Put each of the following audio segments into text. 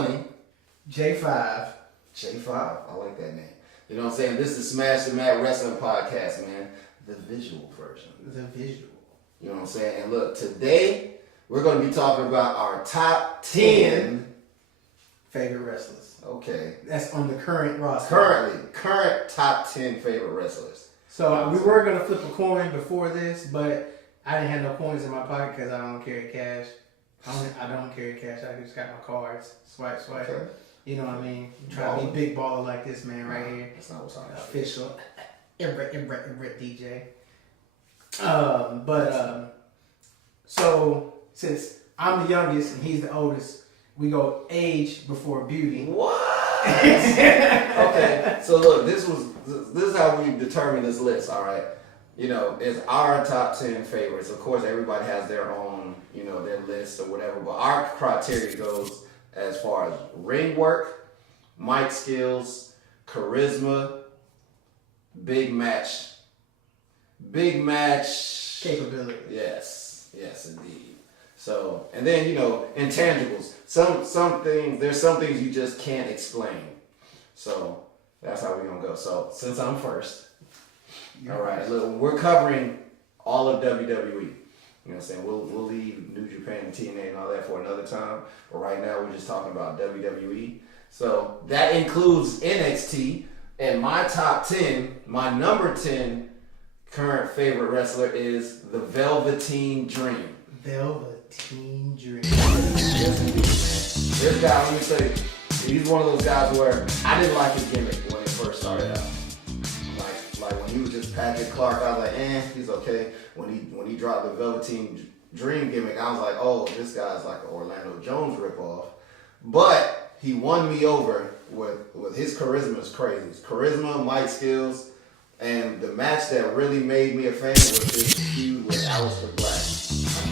Money. J5. J5. I like that name. You know what I'm saying? This is Smash the Mat Wrestling Podcast, man. The visual version. The visual. You know what I'm saying? And look, today we're going to be talking about our top 10 favorite wrestlers. Okay. That's on the current roster. Current top 10 favorite wrestlers. So we were going to flip a coin before this, but I didn't have no coins in my pocket because I don't carry cash. I don't carry cash. I just got my cards. Swipe. Okay. You know what I mean? Try to be big baller like this man right here. That's not what's on official. Ibra DJ. So since I'm the youngest and he's the oldest, we go age before beauty. What? Okay. So look, this is how we determine this list. All right. You know, it's our top 10 favorites. Of course, everybody has their own, you know, their list or whatever. But our criteria goes as far as ring work, mic skills, charisma, big match capability. Yes, indeed. So, and then, you know, intangibles. Some things, there's some things you just can't explain. So that's how we're gonna go. So since I'm first, all right, look, we're covering all of WWE. You know what I'm saying? We'll leave New Japan and TNA and all that for another time. But right now we're just talking about WWE. So that includes NXT. And my top 10, my number 10 current favorite wrestler is the Velveteen Dream. Velveteen Dream. Yes, indeed, man. This guy, let me tell you, he's one of those guys where I didn't like his gimmick when it first started out. Like when he was just Patrick Clark, I was like, he's okay. When he dropped the Velveteen Dream gimmick, I was like, oh, this guy's like an Orlando Jones ripoff. But he won me over with his charisma. Is crazy. His charisma, mic skills, and the match that really made me a fan was his feud with Aleister Black. I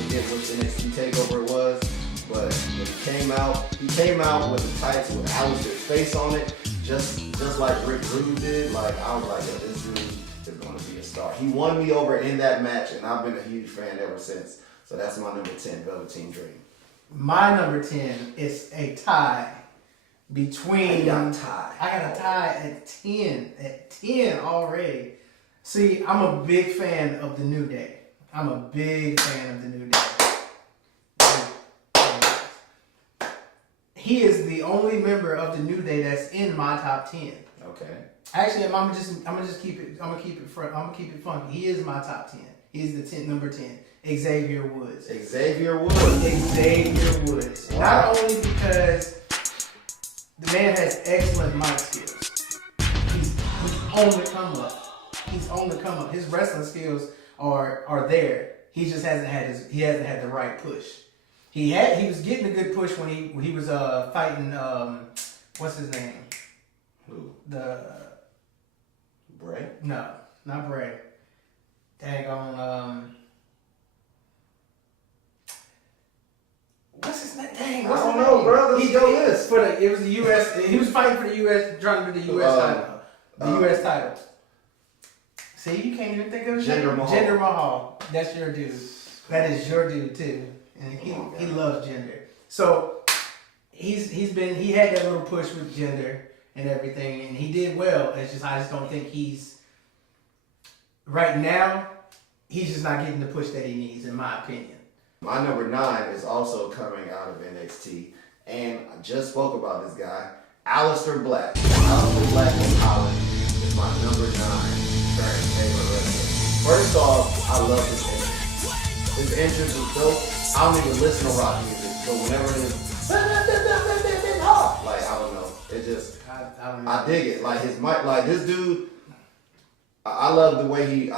forget which NXT takeover it was, but when he came out with the tights with Aleister's face on it, just like Rick Rude did. Like I was like, yo, this dude is going to be a star. He won me over in that match, and I've been a huge fan ever since. So that's my number 10, Velveteen Dream. My number 10 is a tie between. I got a tie at 10. At 10 already. See, I'm a big fan of the New Day. He is the only member of the New Day that's in my top 10. Okay. Actually, I'm gonna keep it funky. He is my top 10. He's the number 10. Xavier Woods. Wow. Not only because the man has excellent mic skills. He's on the come up. His wrestling skills are there. He just hasn't had the right push. He was getting a good push when he was fighting what's his name? Who? Bray? No, not Bray. Dang on what's his name? Dang, what's I don't his know, name? bro. Let's go this. It was the US. He was fighting for the US, trying to do the US title. The US title. See, you can't even think of his name. Jinder Mahal. That's your dude. That is your dude too, and he loves Jinder. So he had that little push with Jinder and everything, and he did well. I just don't think right now. He's just not getting the push that he needs, in my opinion. My number 9 is also coming out of NXT, and I just spoke about this guy, Aleister Black. Aleister Black is my number 9 current favorite wrestler. First off, I love his entrance. His entrance is dope. I don't even listen to rock music, but whenever it is, like I don't know, it just I dig it. Like his mic, like this dude. I love the way he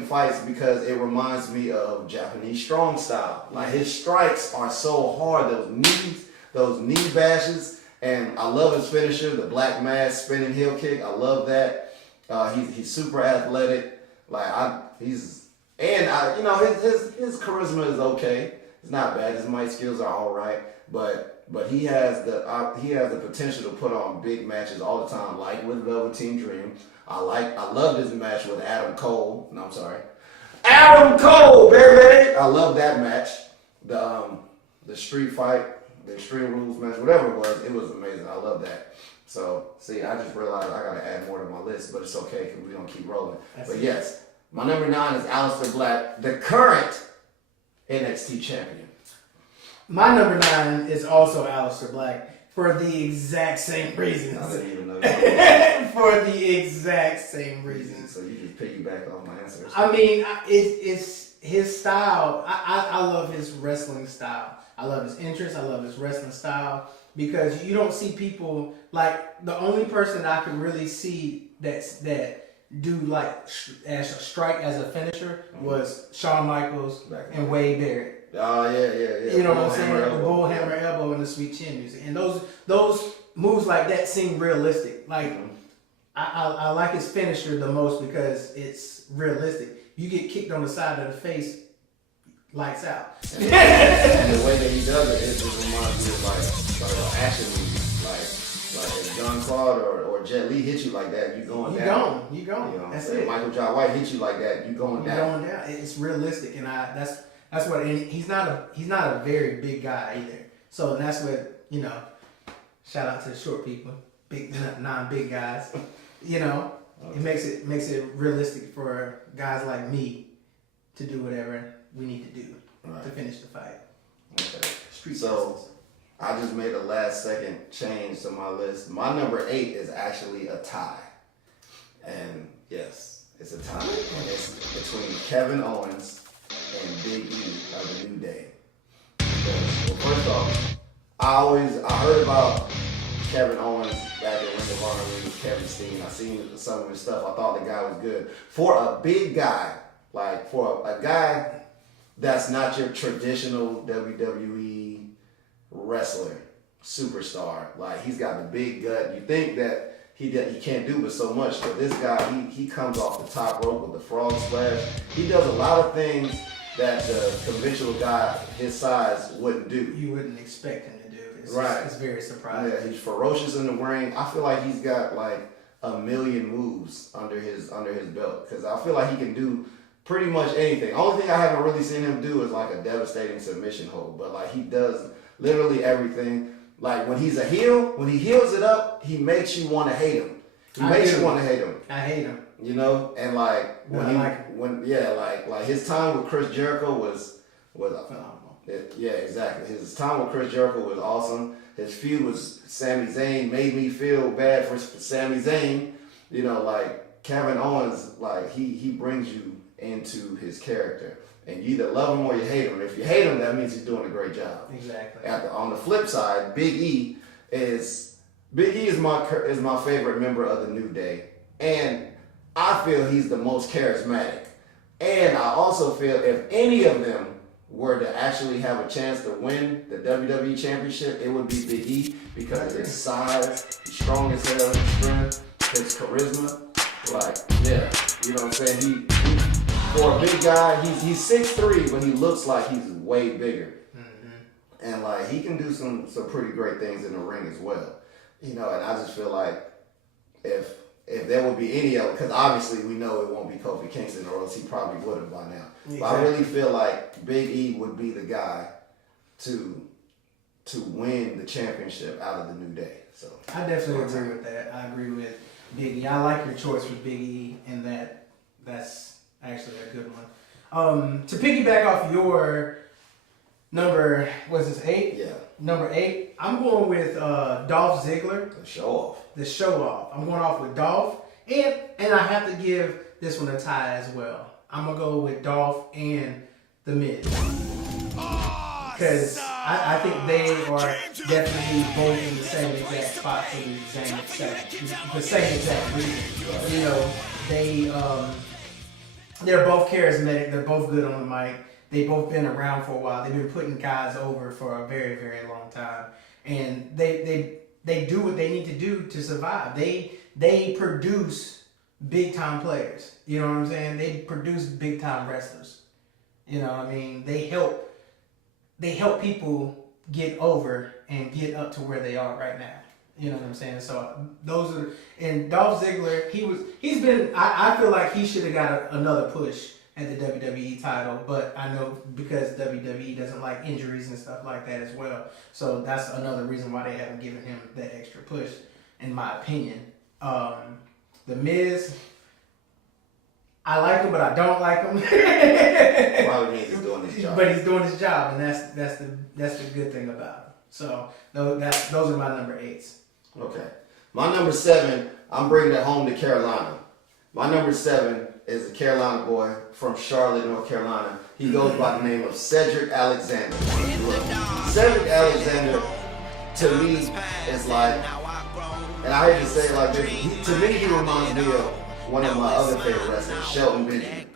fights because it reminds me of Japanese strong style. Like his strikes are so hard, those knee bashes, and I love his finisher, the black mass spinning heel kick. I love that. He's super athletic. His charisma is okay. It's not bad. His mic skills are all right, but he has the potential to put on big matches all the time, like with Velveteen Dream. I loved his match with Adam Cole. No, I'm sorry. Adam Cole, baby! I love that match. The street fight the Extreme Rules match, whatever it was amazing. I love that. So, see, I just realized I gotta add more to my list, but it's okay because we're gonna keep rolling. But yes, my number 9 is Aleister Black, the current NXT champion. My number 9 is also Aleister Black for the exact same reasons. I didn't even know you. For the exact same reasons. So you just piggyback off my answers. I mean, it's his style. I love his wrestling style. I love his entrance. I love his wrestling style because you don't see people like the only person I could really see that do like as a strike as a finisher was Shawn Michaels and Wade Barrett. Oh yeah. You know what I'm saying? The bull hammer elbow and the sweet chin music, and those moves like that seem realistic. Like I like his finisher the most because it's realistic. You get kicked on the side of the face, lights out. And the way that he does it just reminds me of like an action movie, like if John Claude or Jet Li hit you like that, you going down. You going. You know, that's it. Michael Jai White hit you like that, you going down. You're going down. It's realistic, and that's what. And he's not a very big guy either. So that's what Shout out to the short people, big non-big guys. It makes it realistic for guys like me to do whatever we need to do to finish the fight. Okay. Street so justice. I just made a last second change to my list. My number 8 is actually a tie. And yes, it's a tie. And it's between Kevin Owens and Big E of the New Day. Well, first off, I heard about Kevin Owens back in Ring of Honor when he was Kevin Steen. I seen some of his stuff. I thought the guy was good. For a big guy, like for a guy that's not your traditional WWE wrestler, superstar. Like he's got the big gut. You think that he can't do but so much, but this guy, he comes off the top rope with the frog splash. He does a lot of things that the conventional guy his size wouldn't do. You wouldn't expect him to do. It's very surprising. Yeah, he's ferocious in the ring. I feel like he's got like a million moves under his belt because I feel like he can do pretty much anything. Only thing I haven't really seen him do is like a devastating submission hold, but like he does literally everything. Like when he's a heel, when he heals it up, he makes you want to hate him. He makes you want to hate him. I hate him. And like like his time with Chris Jericho was phenomenal. Yeah, exactly. His time with Chris Jericho was awesome. His feud with Sami Zayn made me feel bad for Sami Zayn. Like Kevin Owens, like he brings you into his character, and you either love him or you hate him. If you hate him, that means he's doing a great job. Exactly. On the flip side, Big E is my favorite member of the New Day, and I feel he's the most charismatic. And I also feel if any of them were to actually have a chance to win the WWE Championship, it would be Big E because of his size, he's strong as hell, his strength, his charisma. Like, yeah, you know what I'm saying? He for a big guy, he's 6'3", but he looks like he's way bigger. Mm-hmm. And like he can do some pretty great things in the ring as well. And I just feel like if there would be any of it, because obviously we know it won't be Kofi Kingston, or else he probably would have by now. Exactly. But I really feel like Big E would be the guy to win the championship out of the New Day. So I definitely agree with that. I agree with Big E. I like your choice with Big E, and that's actually a good one. To piggyback off your number, was this 8? Yeah. Number 8, I'm going with Dolph Ziggler. The show off. The show off. I'm going off with Dolph, and I have to give this one a tie as well. I'm gonna go with Dolph and The Miz because I think they are definitely both in the same exact spot for the same exact reason. They're both charismatic. They're both good on the mic. They've both been around for a while. They've been putting guys over for a very, very long time, and they do what they need to do to survive. They produce big time players. You know what I'm saying? They produce big time wrestlers. You know what I mean? They help people get over and get up to where they are right now. You know what I'm saying? So those are, and Dolph Ziggler, I feel like he should have got another push at the WWE title, but I know because WWE doesn't like injuries and stuff like that as well. So that's another reason why they haven't given him that extra push, in my opinion. The Miz, I like him, but I don't like him. Probably means he's doing his job. But he's doing his job, and that's the good thing about him. So those are my number 8s. Okay. My number 7, I'm bringing it home to Carolina. My number 7 is a Carolina boy from Charlotte, North Carolina. He goes by the name of Cedric Alexander. Cedric Alexander, to me, is like, and I hate to say it like this, to me he reminds me of one of my other favorite wrestlers, Shelton Benjamin.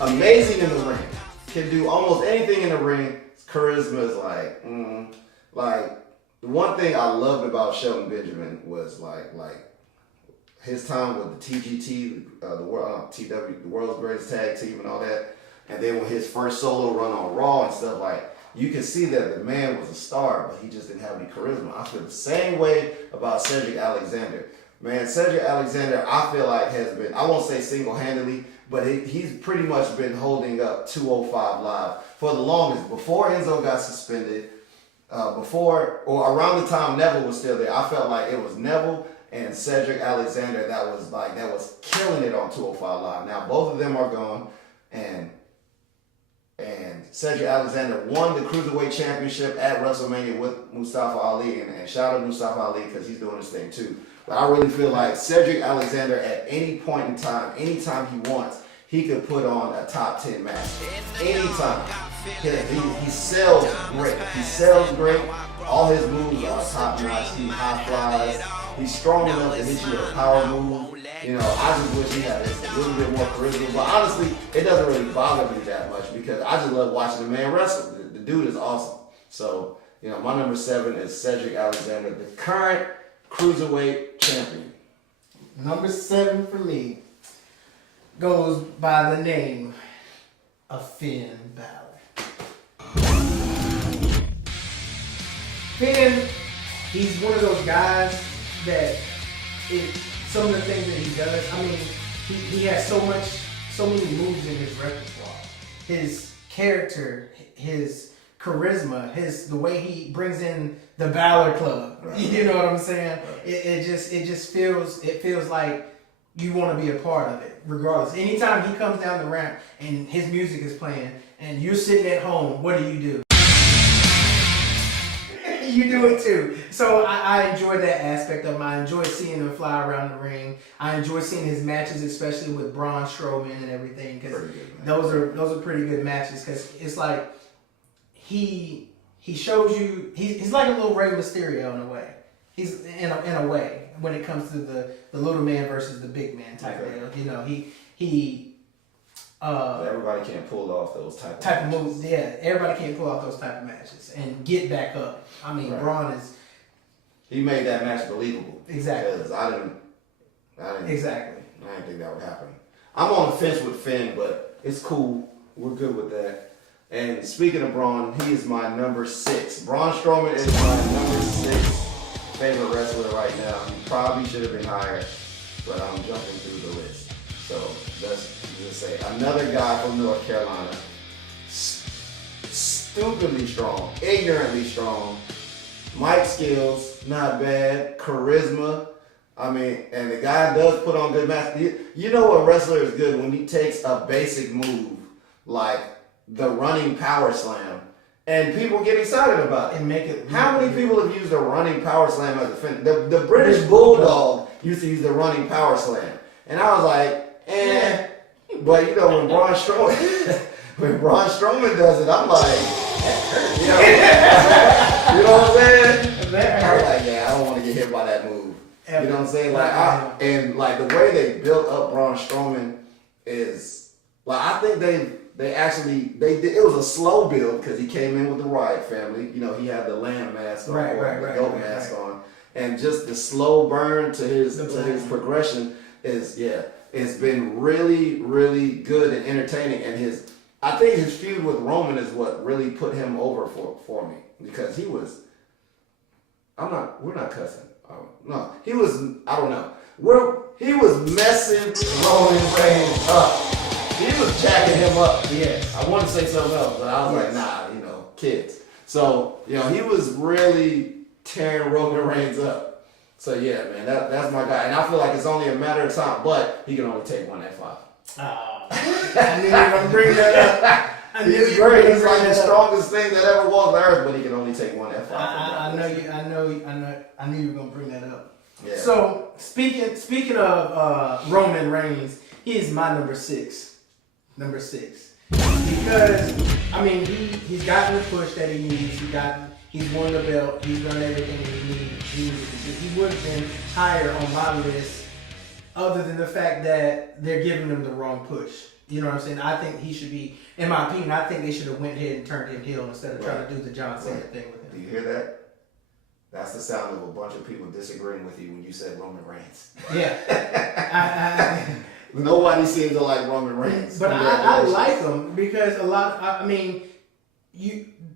Amazing in the ring. Can do almost anything in the ring. His charisma is like the one thing I loved about Shelton Benjamin was like his time with the TGT, the world's greatest tag team and all that. And then when his first solo run on Raw and stuff, like, you can see that the man was a star, but he just didn't have any charisma. I feel the same way about Cedric Alexander. Man, Cedric Alexander, I feel like has been, I won't say single-handedly, but he's pretty much been holding up 205 Live for the longest. Before Enzo got suspended, before or around the time Neville was still there, I felt like it was Neville and Cedric Alexander that was killing it on 205 Live. Now both of them are gone, and Cedric Alexander won the Cruiserweight Championship at WrestleMania with Mustafa Ali, and shout out to Mustafa Ali because he's doing his thing too. But I really feel like Cedric Alexander at any point in time, anytime he wants, he could put on a top 10 match. Anytime. He sells great. He sells great. All his moves are top notch. He high flies. He's strong enough to hit you with a power move. You know, I just wish he had a little bit more charisma. But honestly, it doesn't really bother me that much because I just love watching the man wrestle. The dude is awesome. So, you know, my number 7 is Cedric Alexander, the current Cruiserweight champion. Number 7 for me goes by the name of Finn Balor. Finn, he's one of those guys that some of the things that he does, I mean, he has so many moves in his repertoire. His character, his charisma, the way he brings in the Balor Club. Right. You know what I'm saying? Right. It just feels like you want to be a part of it, regardless. Anytime he comes down the ramp and his music is playing and you're sitting at home, what do? You do it too. So I enjoy that aspect of him. I enjoy seeing him fly around the ring. I enjoy seeing his matches, especially with Braun Strowman and everything, because those are pretty good matches. Because it's like he shows you he's like a little Rey Mysterio in a way. He's in a way when it comes to the little man versus the big man type deal. You know, everybody can't pull off those type of moves. Yeah, everybody can't pull off those type of matches and get back up. I mean, right. Braun is. He made that match believable. Exactly. Because I didn't. Exactly. I didn't think that would happen. I'm on the fence with Finn, but it's cool. We're good with that. And speaking of Braun, he is my number 6. Braun Strowman is my number 6 favorite wrestler right now. He probably should have been higher, but I'm jumping through the list. So let's just say another guy from North Carolina. Stupidly strong, ignorantly strong. Mic skills, not bad. Charisma. I mean, and the guy does put on good matches. You know a wrestler is good when he takes a basic move like the running power slam, and people get excited about it. And make it. How many people have used a running power slam as a finish? The British Bulldog used to use the running power slam, and I was like, eh. But you know when Braun Strowman does it, I'm like. You know what I'm saying? I was like, yeah, I don't want to get hit by that move. You know what I'm saying? Like, the way they built up Braun Strowman is like I think they actually did. It was a slow build because he came in with the Wyatt family. You know, he had the lamb mask on, the goat mask on, and just the slow burn to his progression is it's been really, really good and entertaining. And I think his feud with Roman is what really put him over for me because he was. We're not cussing. No, he was. I don't know. He was messing Roman Reigns up. he was jacking him up. Yeah. I wanted to say something else, but I was like, nah, kids. So, he was really tearing Roman Reigns up. So yeah, man, that's my guy. And I feel like it's only a matter of time, but he can only take one F5. Oh, I knew you were going to bring that up. He's great. He's like the strongest thing that ever walked the earth, but he can only take one F5. I knew you were gonna bring that up. Yeah. So speaking of Roman Reigns, he is my number six. Because he's gotten the push that he needs. He's won the belt. He's done everything he needed to do. He would have been higher on my list, other than the fact that they're giving him the wrong push. You know what I'm saying? I think he should be, in my opinion, I think they should have went ahead and turned him heel instead of trying to do the John Cena thing with him. Do you hear that? That's the sound of a bunch of people disagreeing with you when you said Roman Reigns. Yeah. Nobody seems to like Roman Reigns. But I like him because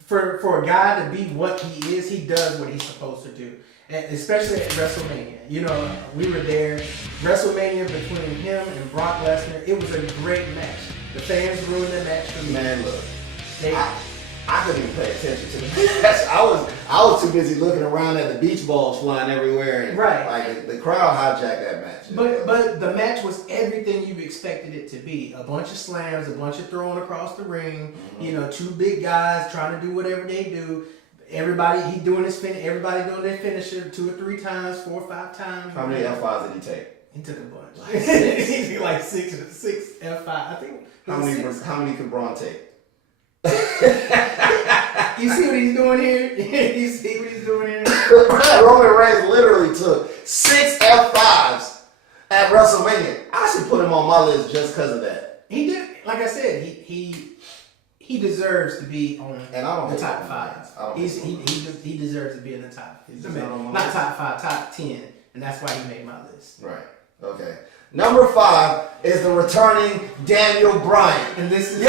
for a guy to be what he is, he does what he's supposed to do. And especially at WrestleMania. We were there. WrestleMania between him and Brock Lesnar, it was a great match. The fans ruined the match for me. Man, look. I couldn't even pay attention to the match. I was too busy looking around at the beach balls flying everywhere. And, right. Like, the crowd hijacked that match. But the match was everything you expected it to be. A bunch of slams, a bunch of throwing across the ring. Mm-hmm. Two big guys trying to do whatever they do. Everybody doing their finisher 2 or 3 times, 4 or 5 times. How many F5s did he take? He took a bunch. Like six F5. I think. How many could Braun take? You see what he's doing here? You see what he's doing here? Roman Reigns literally took 6 F5s at WrestleMania. I should put him on my list just because of that. He did. Like I said, he deserves to be on the top 5. He deserves to be in the top. Not top 5, top 10, and that's why he made my list. Right. Okay. Number 5 is the returning Daniel Bryan. And this is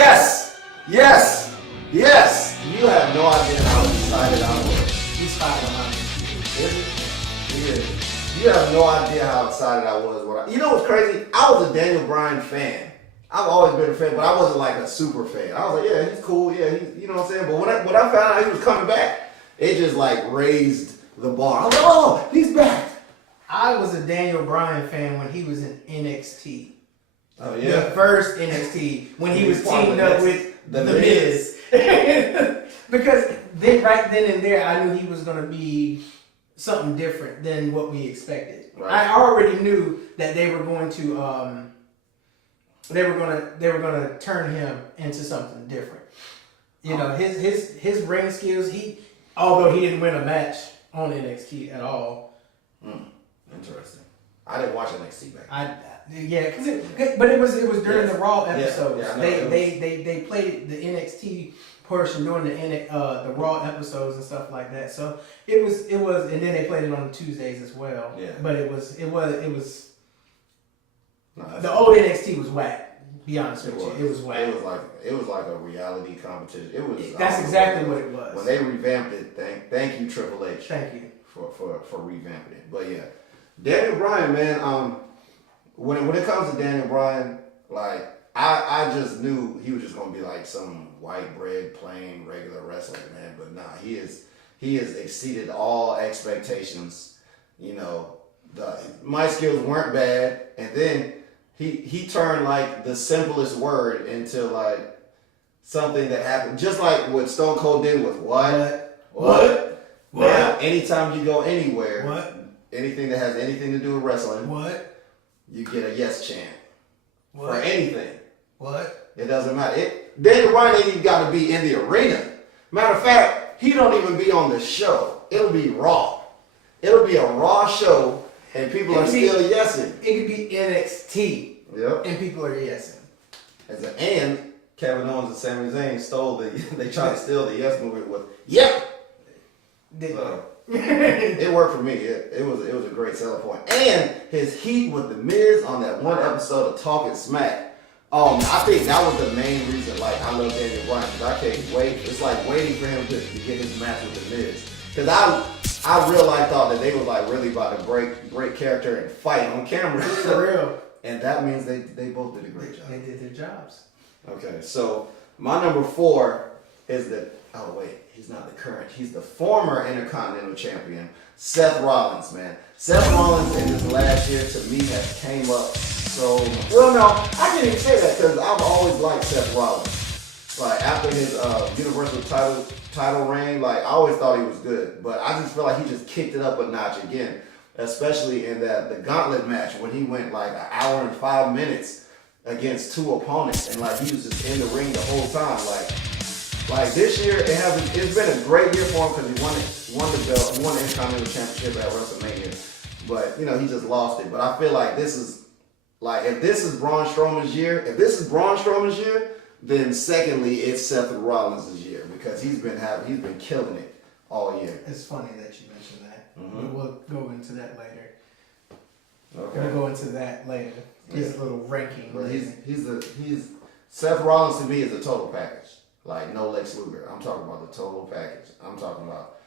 Yes. You have no idea how excited I was. He's 5 on my list. He is. You have no idea how excited I was. You know what's crazy? I was a Daniel Bryan fan. I've always been a fan, but I wasn't like a super fan. I was like, yeah, he's cool. Yeah, you know what I'm saying? But when I found out he was coming back, it just like raised the bar. I was like, oh, he's back. I was a Daniel Bryan fan when he was in NXT. Oh, yeah. The first NXT, when he was teamed up with The Miz. Because right then and there, I knew he was going to be something different than what we expected. Right. I already knew that they were going to they were going to turn him into something different. His ring skills. Although he didn't win a match on NXT at all. Interesting. I didn't watch NXT back. But it was during the Raw episodes. Yeah, they played the NXT portion during the Raw episodes and stuff like that. So it was, and then they played it on Tuesdays as well. Yeah. But it was. The old NXT was whack. Be honest with you, it was whack. It was like a reality competition. It was. That's exactly what it was. When they revamped it, thank you Triple H. Thank you for revamping it. But yeah, Daniel Bryan, man. When it comes to Daniel Bryan, like I just knew he was just gonna be like some white bread, plain, regular wrestler, man. But nah, he has exceeded all expectations. My skills weren't bad, and then he turned like the simplest word into like something that happened, just like what Stone Cold did with what. Now, anytime you go anywhere, anything that has anything to do with wrestling, you get a yes chant. For anything. It doesn't matter. Daniel Bryan ain't even got to be in the arena. Matter of fact, he don't even be on the show. It'll be Raw. It'll be a Raw show, and people are still yesing. It could be NXT. Yep. And people are yesing. And Kevin Owens and Sami Zayn they tried to steal the yes movement with yep. It worked for me. It was a great selling point. And his heat with The Miz on that one episode of Talking Smack. I think that was the main reason like I love Daniel Bryan, because I can't wait. It's like waiting for him to get his match with The Miz. Because I really thought that they were like really about to break character and fight on camera. For real. And that means they both did a great job. They did their jobs. Okay, so my number 4 is he's not the current. He's the former Intercontinental Champion, Seth Rollins, man. Seth Rollins in his last year, to me, has came up so... Well, no, I can't even say that because I've always liked Seth Rollins. Like, after his Universal title reign, like, I always thought he was good. But I just feel like he just kicked it up a notch again. Especially in the gauntlet match when he went like an hour and 5 minutes against 2 opponents. And, like, he was just in the ring the whole time. Like this year, it's been a great year for him because he won the belt, he won the Intercontinental Championship at WrestleMania. But, you know, he just lost it. But I feel like this is, like, if this is Braun Strowman's year, then secondly, it's Seth Rollins' year because he's been killing it all year. It's funny that you mentioned that. Mm-hmm. We'll go into that later. Okay. We'll go into that later. His little ranking. But he's Seth Rollins to me is a total package. Like no Lex Luger. I'm talking about the total package. I'm talking about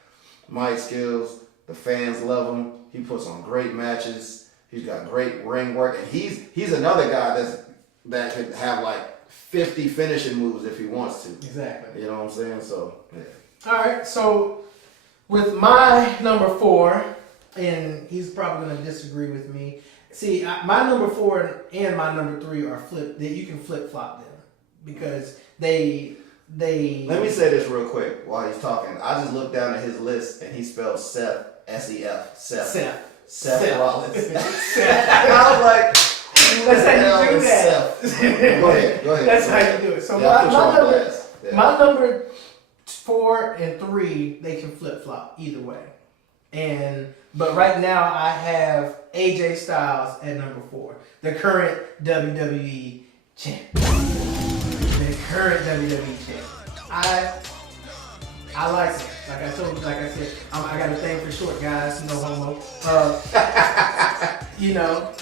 mic skills. The fans love him. He puts on great matches. He's got great ring work, and he's another guy that could have like 50 finishing moves if he wants to. Exactly. You know what I'm saying? So yeah. All right. So with my number 4, and he's probably going to disagree with me. See, my number 4 and my number 3 are flipped. That you can flip flop them because they. Let me say this real quick while he's talking. I just looked down at his list and he spelled Seth, S-E-F, Seth Rollins. Seth. I was like, that's how you do that. Go ahead. That's how you do it. So my number 4 and 3, they can flip flop either way. But right now I have AJ Styles at number 4, the current WWE champion. Current WWE champ. I like him. Like I said, I got a thing for short guys, no homo. You know,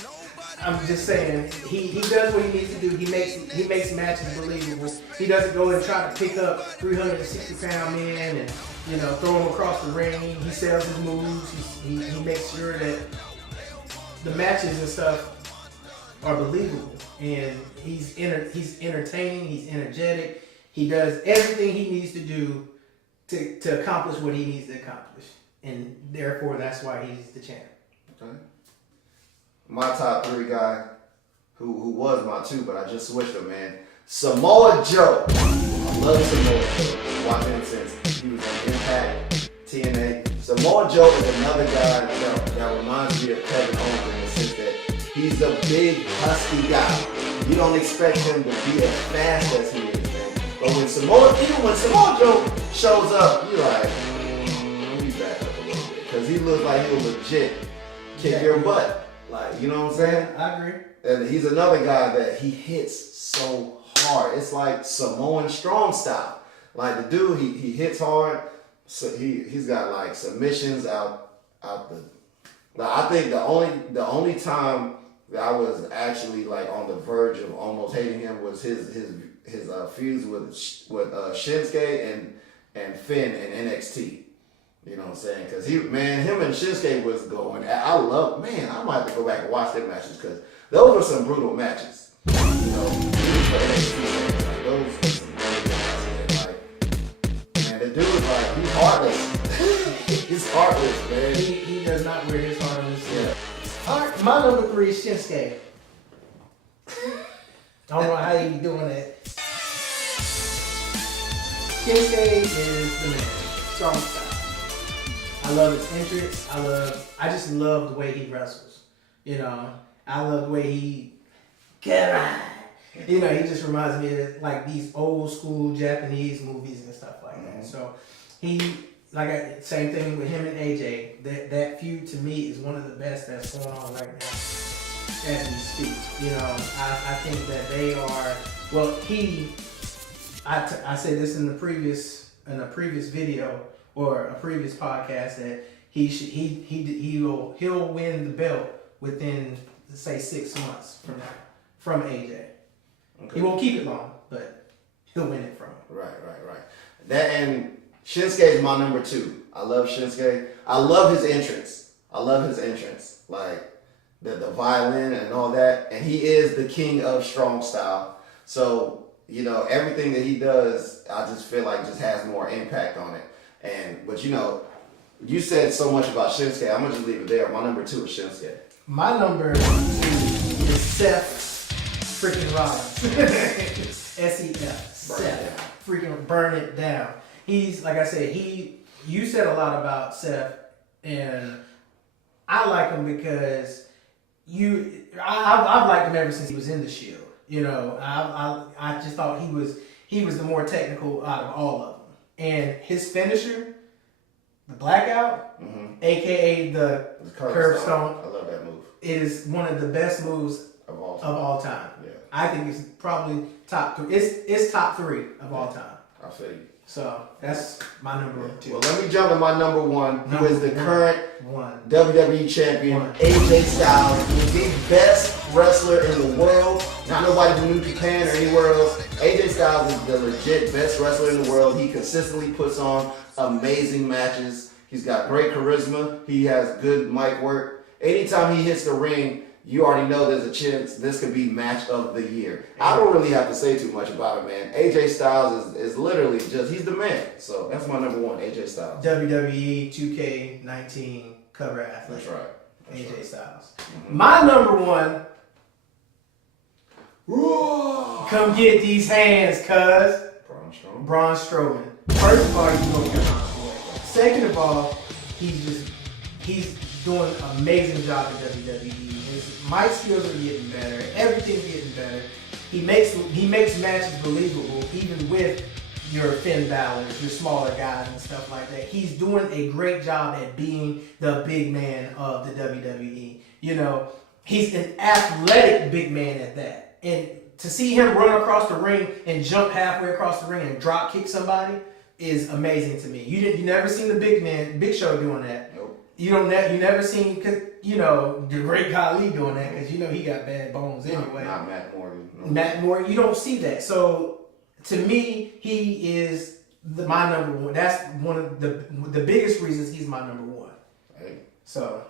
I'm just saying he does what he needs to do. He makes matches believable. He doesn't go and try to pick up 360-pound men and throw them across the ring. He sells his moves. He makes sure that the matches and stuff are believable, and he's entertaining, he's energetic, he does everything he needs to do to accomplish what he needs to accomplish, and therefore that's why he's the champ. Okay. My top 3 guy, who was my 2, but I just switched him, man. Samoa Joe. I love Samoa Joe. Watching him since he was on Impact, TNA. Samoa Joe is another guy that reminds me of Kevin Owens in the sense that he's a big, husky guy. You don't expect him to be as fast as he is, man. But when Samoa Joe shows up, you're like, let me back up a little bit. Because he looks like he'll legit kick your butt. Like, you know what I'm saying? I agree. And he's another guy that he hits so hard. It's like Samoan strong style. Like the dude, he hits hard. So he's got like submissions out the. Like, I think the only time that I was actually like on the verge of almost hating him was his feuds with Shinsuke and Finn in NXT. You know what I'm saying? Because him and Shinsuke was going. I might have to go back and watch their matches because those were some brutal matches. For NXT, like, those were some brutal matches. Like, man, the dude is like, he's heartless. He's heartless, man. He does not wear his heart on his sleeve. Yeah. All right, my number 3 is Shinsuke. I don't know how you be doing that. Shinsuke is the man. Strong style. I love his entrance. I just love the way he wrestles. I love the way he get right. He just reminds me of like these old school Japanese movies and stuff like that. So same thing with him and AJ. That feud to me is one of the best that's going on right now as we speak. I think that they are. Well, I said this in a previous video or a previous podcast that he'll win the belt within say 6 months from now from AJ. Okay. He won't keep it long, but he'll win it from him. Right. That and Shinsuke is my number 2. I love Shinsuke. I love his entrance. Like the violin and all that, and he is the king of strong style. So, you know, everything that he does, I just feel like just has more impact on it. But you know, you said so much about Shinsuke. I'm gonna just leave it there. My number 2 is Shinsuke. My number 2 is Seth freaking Rollins. SEF. Seth. Freaking burn it down. He's, like I said, you said a lot about Seth, and I like him because I've liked him ever since he was in the Shield. You know, I just thought he was the more technical out of all of them. And his finisher, the Blackout, aka the Curb Stone. I love that move. It is one of the best moves of all time. Yeah. I think it's probably top 3. It's top 3 of all time. I feel you. So that's my number 2. Well, let me jump to my number 1, who is the current one WWE champion, AJ Styles, the best wrestler in the world. Not nobody from New Japan or anywhere else. AJ Styles is the legit best wrestler in the world. He consistently puts on amazing matches. He's got great charisma. He has good mic work. Anytime he hits the ring, you already know there's a chance this could be match of the year. I don't really have to say too much about it, man. AJ Styles is literally just, he's the man. So that's my number 1, AJ Styles. WWE 2K19 cover athlete. That's right. AJ Styles. My number 1. Come get these hands, cuz. Braun Strowman. First of all, he's going to get Braun Strowman. Second of all, he's doing an amazing job in WWE. His mic skills are getting better. Everything's getting better. He makes matches believable, even with your Finn Balor's, your smaller guys and stuff like that. He's doing a great job at being the big man of the WWE. You know, he's an athletic big man at that. And to see him run across the ring and jump halfway across the ring and drop kick somebody is amazing to me. You never seen the Big Show doing that. Nope. You never seen, the great Khali doing that, because you know he got bad bones anyway. Not Matt Morgan. No. Matt Morgan, you don't see that. So to me, he is my number 1. That's one of the biggest reasons he's my number 1. Hey. So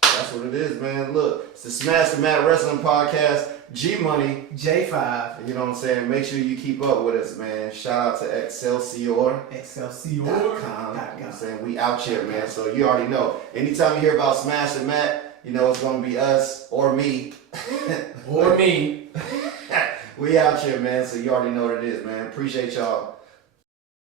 that's what it is, man. Look, it's the Smash the Mat Wrestling Podcast. G Money. J5. You know what I'm saying? Make sure you keep up with us, man. Shout out to Excelsior. Excelsior.com. You know what I'm saying? We out here, man. So you already know. Anytime you hear about Smash the Mat, you know it's going to be us or me. Or me. We out here, man. So you already know what it is, man. Appreciate y'all.